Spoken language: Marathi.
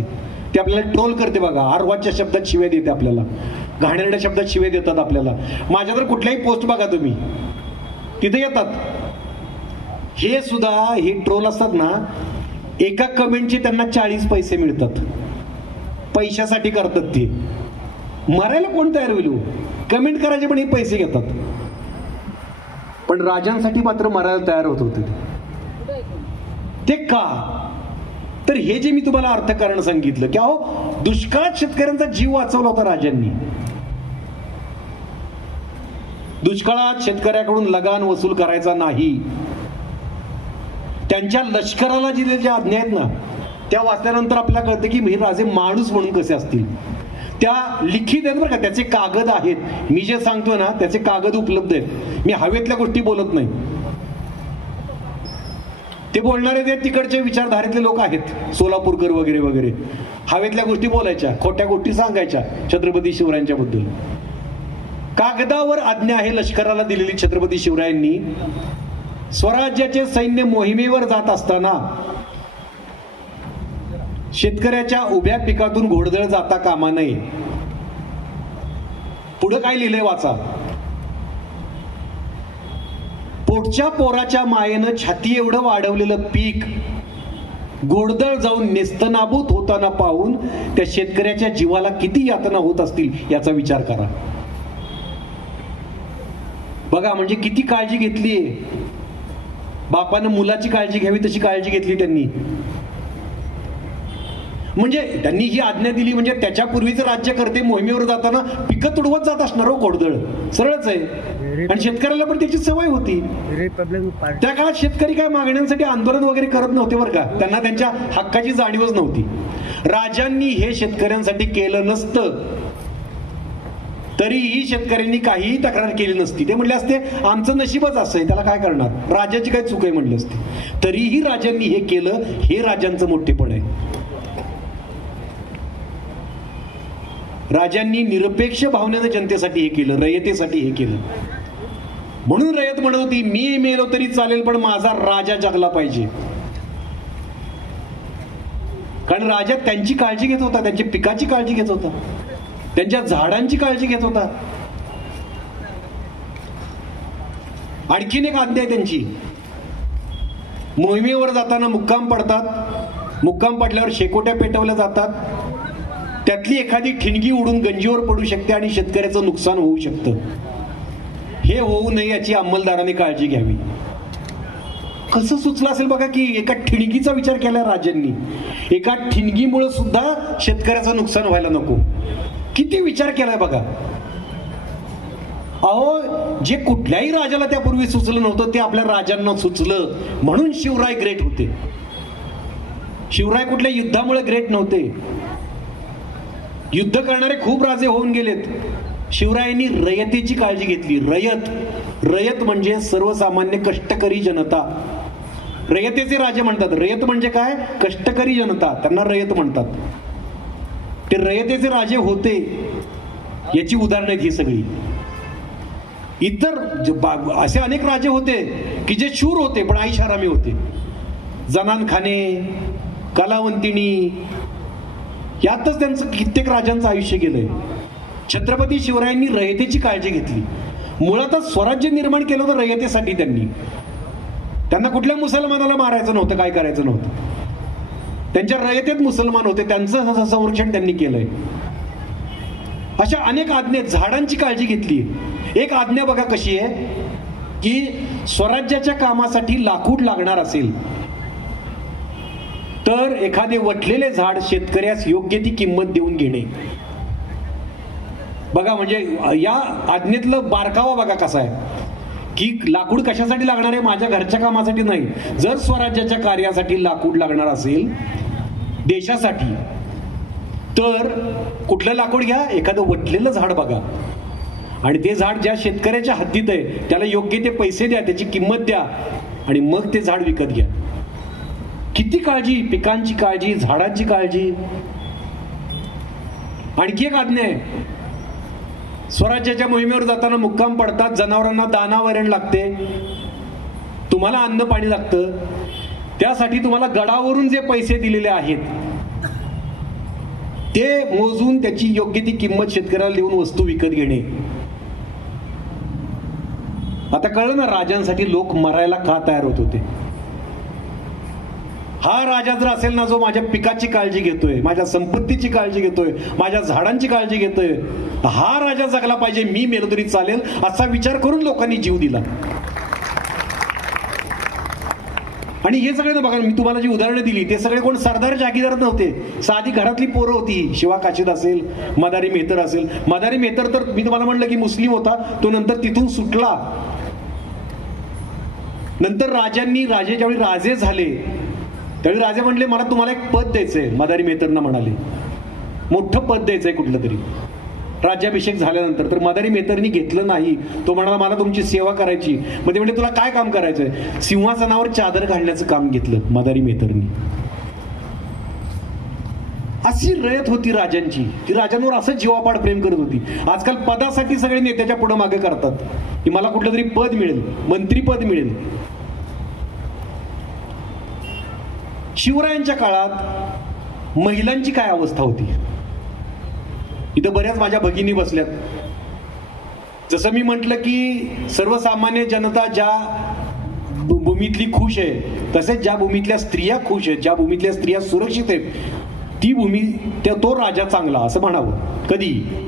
असते ते आपल्याला ट्रोल करते बघा. आरवाच्या शब्दात शिव्या देते आपल्याला. घाणेरड्या शब्दात शिव्या देतात आपल्याला. माझ्या तर कुठल्याही पोस्ट बघा तुम्ही. तिथे येतात. हे सुद्धा हे ट्रोल असतात ना एका कमेंटचे त्यांना चाळीस पैसे मिळतात. पैशासाठी करतात ते. मरायला कोण तयार होईल हो? कमेंट करायचे पण हे पैसे घेतात. पण राजांसाठी मात्र मरायला तयार होत होते ते का? तर हे जे मी तुम्हाला अर्थकारण सांगितलं की अहो दुष्काळात शेतकऱ्यांचा जीव वाचवला होता राजांनी. दुष्काळात शेतकऱ्याकडून लगान वसूल करायचा नाही. त्यांच्या लष्कराला दिलेल्या ज्या आज्ञा आहेत ना त्या वाचल्यानंतर आपल्याला कळतं की हे राजे माणूस म्हणून कसे असतील. त्या लिखित आहेत बरं का त्याचे कागद आहेत. मी जे सांगतोय ना त्याचे कागद उपलब्ध आहेत. मी हवेतल्या गोष्टी बोलत नाही. ते बोलणारे ते तिकडचे विचारधारेतले लोक आहेत सोलापूरकर वगैरे वगैरे हवेतल्या गोष्टी बोलायच्या खोट्या गोष्टी सांगायच्या छत्रपती शिवरायांच्या बद्दल. कागदावर आज्ञा आहे लष्कराला दिलेली छत्रपती शिवरायांनी. स्वराज्याचे सैन्य मोहिमेवर जात असताना शेतकऱ्याच्या उभ्या पिकातून घोडदळ जाता कामा नये. पुढं काय लिहिलंय वाचा. पोटच्या पोराच्या मायेनं छाती एवढं वाढवलेलं पीक गोडदळ जाऊन नेस्तनाबूत होताना पाहून त्या शेतकऱ्याच्या जीवाला किती यातना होत असतील याचा विचार करा. बघा म्हणजे किती काळजी घेतली बापानं मुलाची काळजी घ्यावी तशी काळजी घेतली त्यांनी. म्हणजे त्यांनी ही आज्ञा दिली म्हणजे त्याच्यापूर्वीच राज्य करते मोहिमेवर जाताना पिकं तुडवत जात असणार हो गोडदळ सरळच आहे. आणि शेतकऱ्याला पण त्याची सवय होती. त्या काळात शेतकरी काय मागण्यांसाठी आंदोलन वगैरे करत नव्हते बरं का. त्यांना त्यांच्या हक्काची जाणीवच नव्हती. राजांनी हे शेतकऱ्यांसाठी केलं नसतं. तरीही शेतकऱ्यांनी काहीही तक्रार केली नसती. ते म्हणले असते आमचं नशीबच असं आहे. त्याला काय करणार? राजाची काय चूक आहे? म्हणले असते. तरीही राजांनी हे केलं. हे राजांचं मोठेपण आहे. राजांनी निरपेक्ष भावनेनं जनतेसाठी हे केलं रयतेसाठी हे केलं. म्हणून रयत म्हणत होती मी मेलो तरी चालेल पण माझा राजा जगला पाहिजे. कारण राजा त्यांची काळजी घेत होता त्यांच्या पिकाची काळजी घेत होता त्यांच्या झाडांची काळजी घेत होता. आणखीन एक आज्ञा आहे त्यांची. मोहिमेवर जाताना मुक्काम पडतात. मुक्काम पडल्यावर शेकोट्या पेटवल्या जातात. त्यातली एखादी ठिणगी उडून गंजीवर पडू शकते आणि शेतकऱ्याचं नुकसान होऊ शकतं. हे होऊ नये याची अंमलदाराने काळजी घ्यावी. कसं सुचलं असेल बघा की एका ठिणगीचा विचार केला राजांनी. एका ठिणगीमुळे सुद्धा शेतकऱ्याचं नुकसान व्हायला नको. किती विचार केलाय बघा. अहो जे कुठल्याही राजाला त्यापूर्वी सुचलं नव्हतं ते आपल्या राजांना सुचलं. म्हणून शिवराय ग्रेट होते. शिवराय कुठल्या युद्धामुळे ग्रेट नव्हते. युद्ध करणारे खूप राजे होऊन गेलेत. शिवरायांनी रयतेची काळजी घेतली. रयत रयत म्हणजे सर्वसामान्य कष्टकरी जनता. रयतेचे राजे म्हणतात. रयत म्हणजे काय? कष्टकरी जनता. त्यांना रयत म्हणतात. ते रयतेचे राजे होते. याची उदाहरणं आहेत ही सगळी. इतर असे अनेक राजे होते की जे शूर होते पण आईशारामी होते. जनान खाने कलावंतिणी यातच त्यांचं कित्येक राजांचं आयुष्य गेलंय. छत्रपती शिवरायांनी रयतेची काळजी घेतली. मुळातच स्वराज्य निर्माण केलं होतं रयतेसाठी त्यांनी. त्यांना कुठल्या मुसलमानाला मारायचं नव्हतं काय करायचं नव्हतं. त्यांच्या रयतेत मुसलमान होते त्यांचं संरक्षण त्यांनी केलंय. अशा अनेक आज्ञा झाडांची काळजी घेतली. एक आज्ञा बघा कशी आहे की स्वराज्याच्या कामासाठी लाकूड लागणार असेल तर एखादे वटलेले झाड शेतकऱ्यास योग्य ती किंमत देऊन घेणे. बघा म्हणजे या आज्ञेतलं बारकावा बघा कसा आहे. की लाकूड कशासाठी लागणार आहे? माझ्या घरच्या कामासाठी नाही. जर स्वराज्याच्या कार्यासाठी लाकूड लागणार असेल देशासाठी तर कुठलं लाकूड घ्या? एखादं वटलेलं झाड बघा. आणि ते झाड ज्या शेतकऱ्याच्या हद्दीत आहे त्याला योग्य ते पैसे द्या त्याची किंमत द्या आणि मग ते झाड विकत घ्या. किती काळजी? पिकांची काळजी झाडांची काळजी? आणखी एक आज्ञा आहे. स्वराज्याच्या मोहिमेवर जाताना मुक्काम पडतात जनावरांना दाना वरण लागते. तुम्हाला अन्न पाणी लागतं. त्यासाठी तुम्हाला गडावरून जे पैसे दिलेले आहेत ते मोजून त्याची योग्य ती किंमत शेतकऱ्याला देऊन वस्तू विकत घेणे. आता कळलं ना राजांसाठी लोक मरायला का तयार होत होते? हा राजा जर असेल ना जो माझ्या पिकाची काळजी घेतोय माझ्या संपत्तीची काळजी घेतोय माझ्या झाडांची काळजी घेतोय हा राजा जगला पाहिजे मी मेलो तरी चालेल असा विचार करून लोकांनी जीव दिला. आणि हे सगळे बघा मी तुम्हाला जी उदाहरणं दिली ते सगळे कोण सरदार जागीदार नव्हते. साधी घरातली पोरं होती शिवा काशीद असेल मदारी मेहतर असेल. मदारी मेहतर तर मी तुम्हाला म्हणलं की मुस्लिम होता तो नंतर तिथून सुटला. नंतर राजांनी राजे ज्यावेळी राजे झाले त्यावेळी राजे म्हणले मला तुम्हाला एक पद द्यायचंय मदारी मेहतरना म्हणाले. मोठं पद द्यायचंय कुठलं तरी. राज्याभिषेक झाल्यानंतर तर मदारी मेहतरनी घेतलं नाही. तो म्हणाला मला तुमची सेवा करायची मग ते म्हणजे तुला काय काम करायचंय? सिंहासनावर चादर घालण्याचं काम घेतलं मदारी मेहतरनी. अशी रयत होती राजांची ती राजांवर असं जीवापाड प्रेम करत होती. आजकाल पदासाठी सगळे नेत्याच्या पुढं मागे करतात की मला कुठलं तरी पद मिळेल मंत्रीपद मिळेल. शिवरायांच्या काळात महिलांची काय अवस्था होती? इथं बऱ्याच माझ्या भगिनी बसल्यात. जसं मी म्हटलं की सर्वसामान्य जनता ज्या भू- भूमीतली खुश आहे तसेच ज्या भूमीतल्या स्त्रिया खुश आहेत ज्या भूमीतल्या स्त्रिया सुरक्षित आहेत ती भूमी त्या तो राजा चांगला असं म्हणावं. कधी?